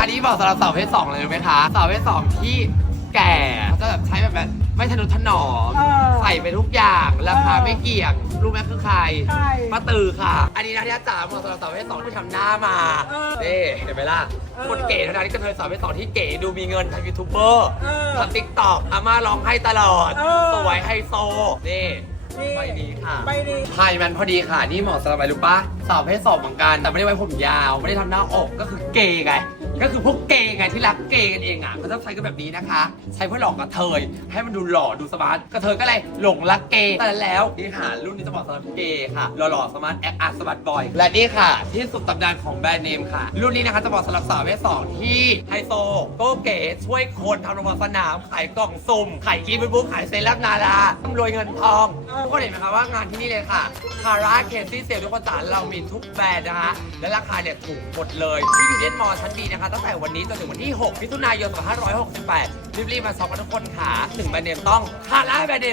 อันนี้บอกสำหรับสาวเพศสองเลยรู้ไหมคะสาวเพศสองที่แก่เขาจะแบบใช้แบบแบบไม่ทะนุถนอม เออใส่ไปทุกอย่างราคาเออไม่เกี่ยง รู้ไหมคือใครใครป้าตือค่ะ อันนี้นะที่อาจารย์บอกสำหรับสาวเพศสองที่ทำหน้ามาเออนี่เห็นไหมล่ะเออคนเก๋เท่านั้นที่จะเคยสาวเพศสองที่เก๋ดูมีเงินทำยูทูบเบอร์เออทำติ๊กต็อกอาม่าร้องให้ตลอดเออ สวยไฮโซนี่นี่ใบนี้ค่ะใบนี้ไทยมันพอดีค่ะ นี่เหมาะสำหรับอะไรรู้ปะสาวเพศสองเหมือนกันแต่ไม่ได้ไว้ผมยาว ไม่ได้ทำหน้าอกก็คือเกย์ไง ก็คือพวกเกย์ไงที่รัก เกย์กันเองอะก็ต้องใช้กันแบบนี้นะคะ ใช้เพื่อหลอกกระเทย ให้มันดูหล่อดูสมาร์ทกระเทยก็เลยหลงรักเกย์แต่แล้วนี่ค่ะรุ่นนี้จะเหมาะสำหรับเกย์ค่ะหล่อๆสมาร์ทแอคอาร์สมาร์ทบอยและนี่ค่ะ ที่สุดตำนานของแบรนด์เนมค่ะ รุ่นนี้นะคะจะเหมาะสำหรับสาวเพศสองที่ไฮโซโกเก๋ช่วยคนทำโรงพยาบาลสนามขายกล่องสุ่มขายกีบบุ๊กขายเซรั่มนาราต้องรวยเงินทองทุกคนเห็นไหมคะว่างานที่นี่เลยค่ะคาร่าเคซี่เซลทุกคนจ๋าเรามีทุกแบรนด์นะคะและราคาเนี่ยถูกหมดเลยที่ยูเนียนมอลล์ชั้นดีนะคะ ตั้งแต่วันนี้จนถึงวันที่ 6มิถุนายน2568รีบๆมาช็อปกันทุกคนค่ะถึงแบรนด์เนมต้องคาร่าแบรนด์เนม